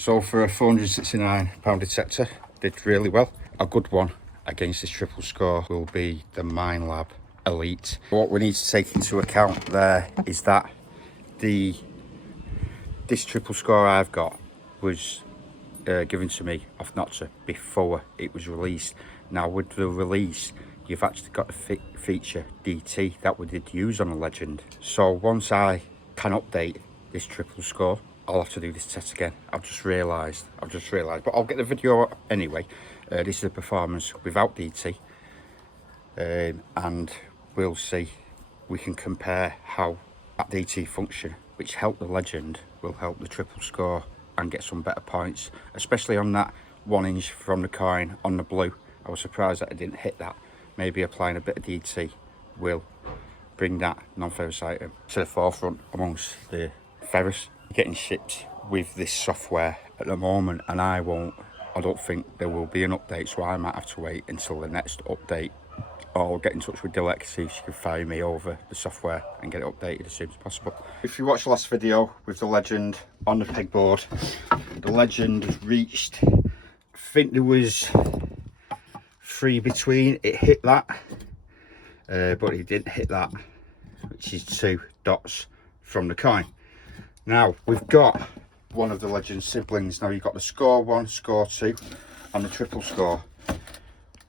So for a £469 detector, did really well. A good one against this triple score will be the MINELAB Elite. What we need to take into account there is that this triple score I've got was given to me off Nokta before it was released. Now with the release, you've actually got the feature DT that we did use on the Legend. So once I can update this triple score, I'll have to do this test again. I've just realised, but I'll get the video up anyway. This is the performance without DT, and we'll see. We can compare how that DT function, which helped the Legend, will help the triple score and get some better points, especially on that 1 inch from the coin on the blue. I was surprised that I didn't hit that. Maybe applying a bit of DT will bring that non-ferrous item to the forefront amongst the ferrous. Getting shipped with this software at the moment, and I don't think there will be an update, so I might have to wait until the next update, or get in touch with Dilek, see if she can fire me over the software and get it updated as soon as possible. If you watched the last video with the Legend on the pegboard, the Legend has reached, I think there was 3 between, it hit that, but it didn't hit that, which is 2 dots from the coin. Now we've got one of the Legend siblings. Now you've got the score 1, score 2 and the triple score.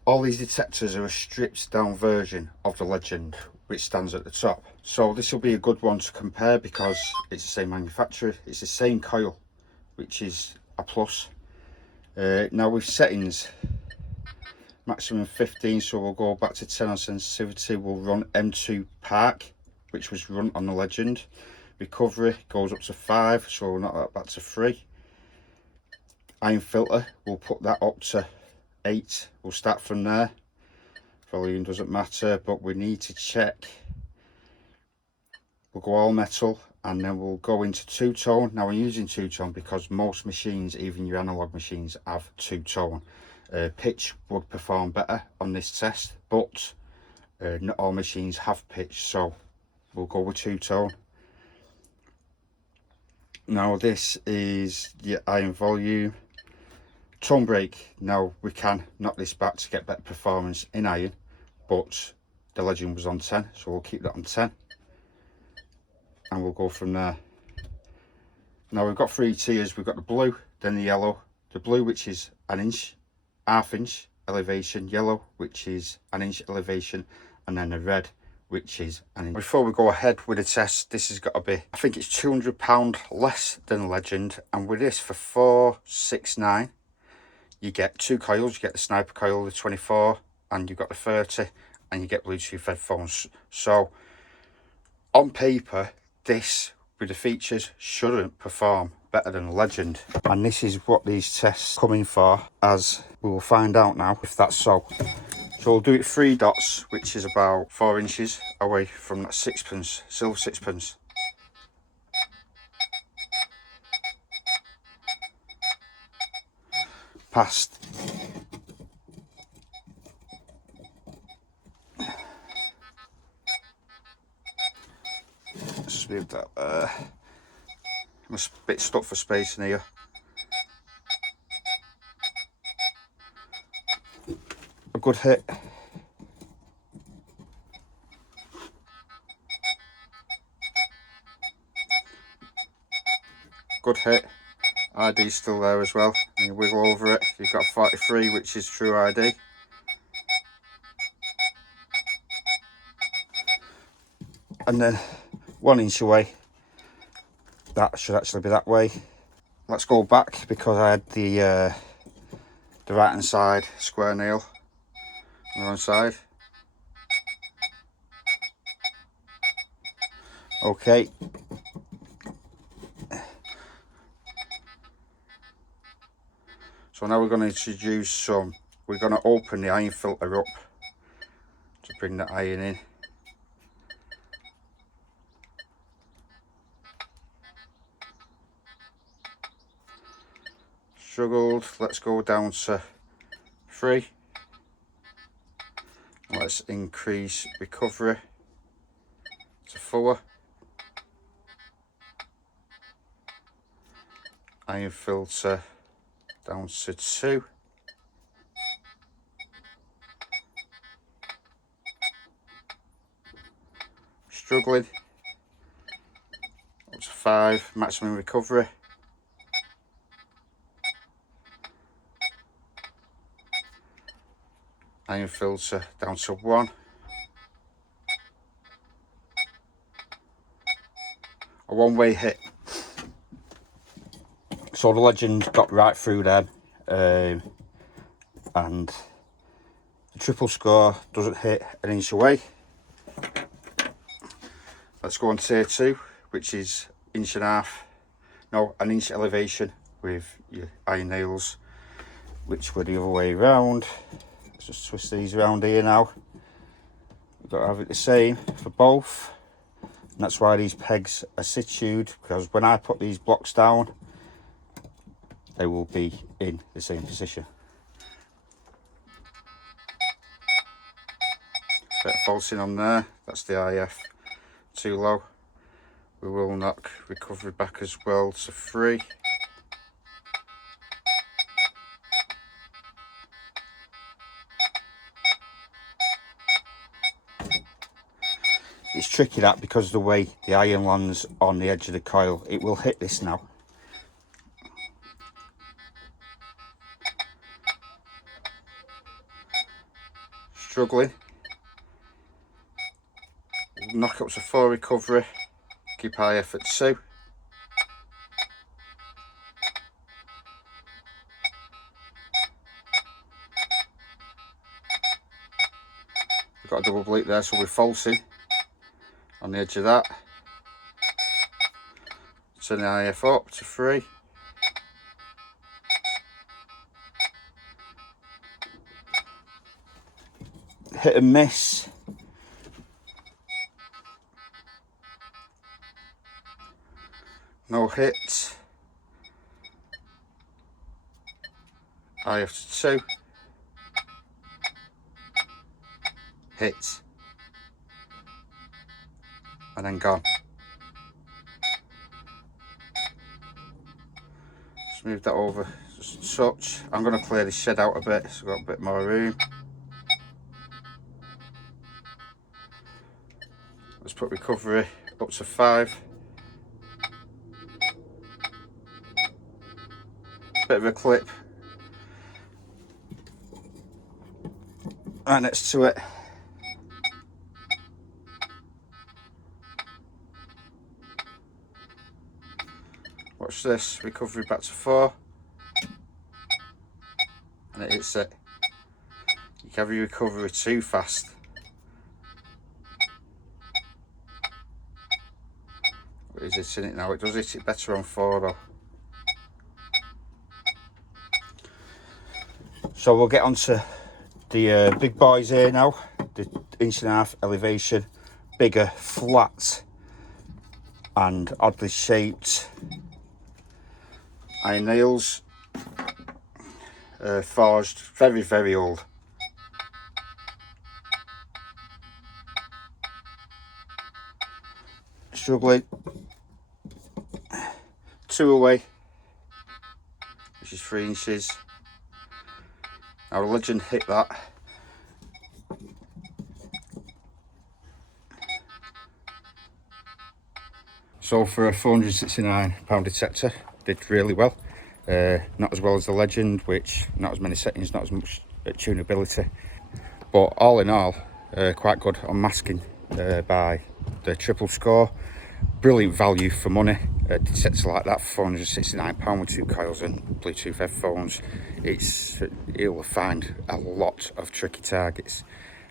All these detectors are a stripped down version of the Legend, which stands at the top. So this will be a good one to compare because it's the same manufacturer, it's the same coil, which is a plus. Now with settings, maximum 15, so we'll go back to 10 on sensitivity. We'll run M2 Park, which was run on the Legend. Recovery goes up to 5, so we'll knock that back to 3. Iron filter, we'll put that up to 8. We'll start from there. Volume doesn't matter, but we need to check. We'll go all metal, and then we'll go into 2-tone. Now I'm using 2-tone because most machines, even your analog machines, have 2-tone. Pitch would perform better on this test, but not all machines have pitch, so we'll go with 2-tone. Now this is the iron volume. Tone break, now we can knock this back to get better performance in iron, but the Legend was on 10, so we'll keep that on 10 and we'll go from there. Now we've got 3 tiers. We've got the blue, then the yellow. The blue, which is 1 inch, ½ inch elevation, yellow, which is 1 inch elevation, and then the red, which is 1 inch. Before we go ahead with the test, this has got to be, I think it's £200 less than the Legend, and with this for £469 you get 2 coils. You get the sniper coil, the 24, and you've got the 30, and you get Bluetooth headphones. So on paper, this with the features shouldn't perform better than the Legend, and this is what these tests come in for, as we will find out now if that's so. So we'll do it 3 dots, which is about 4 inches away from that sixpence, silver sixpence. Past. Let's just move that there. I'm a bit stuck for space in here. A good hit. Good hit. ID's still there as well. And you wiggle over it, you've got 43, which is true ID. And then 1 inch away, that should actually be that way. Let's go back because I had the right hand side square nail on the wrong side. Okay. So now we're going to introduce some, we're going to open the iron filter up to bring the iron in. Struggled, let's go down to 3. Let's increase recovery to 4. iron filter down to 2. Struggling. Up to 5, maximum recovery. Iron filter down to 1. A one-way hit. So the legend got right through then, and the triple score doesn't hit an inch away. Let's go on tier 2, which is an inch elevation with your iron nails, which were the other way around. Let's just twist these around here now. We've got to have it the same for both. And that's why these pegs are situed, because when I put these blocks down, they will be in the same position. Bit of falsing on there, that's the IF too low. We will knock recovery back as well to 3. It's tricky that, because of the way the iron lands on the edge of the coil, it will hit this now. Struggling. Knock up to 4 recovery. Keep IF at 2. We've got a double bleep there, so we're falsing on the edge of that. Turn the IF up to 3. Hit and miss. No hit. IF to 2. Hit. And then gone. Just move that over just a touch. I'm going to clear this shed out a bit so I've got a bit more room. Let's put recovery up to 5. Bit of a clip right next to it. Watch this, recovery back to 4, and it hits it. You can have your recovery too fast. What is it in it now? It does hit it better on 4 though. So we'll get on to the big boys here now. The 1.5" elevation, bigger, flat and oddly shaped iron nails, forged, very, very old. Struggling. 2 away, which is 3 inches. Now the legend hit that. So for a £469 detector, did really well. Not as well as the legend, which not as many settings, not as much tunability, but all in all, quite good on masking by the triple score. Brilliant value for money. A detector like that for £469 with 2 coils and Bluetooth headphones. It'll find a lot of tricky targets,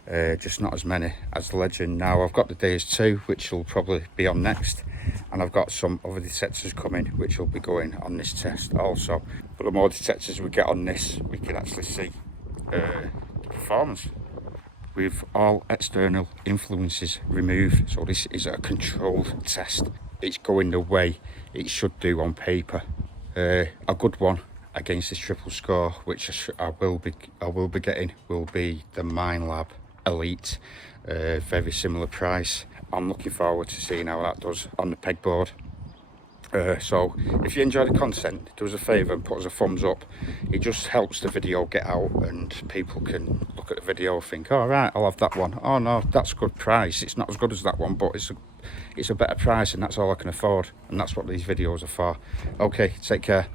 just not as many as the legend. Now I've got the Deus 2, which will probably be on next, and I've got some other detectors coming which will be going on this test also. But the more detectors we get on this, we can actually see the performance with all external influences removed. So this is a controlled test. It's going the way it should do on paper. A good one against this triple score, which I will be getting, will be the MINELAB Elite. Very similar price. I'm looking forward to seeing how that does on the pegboard. So if you enjoy the content, do us a favour and put us a thumbs up. It just helps the video get out and people can look at the video and think, all right, I'll have that one. Oh no, that's a good price. It's not as good as that one, but it's a better price, and that's all I can afford, and that's what these videos are for. Okay, take care.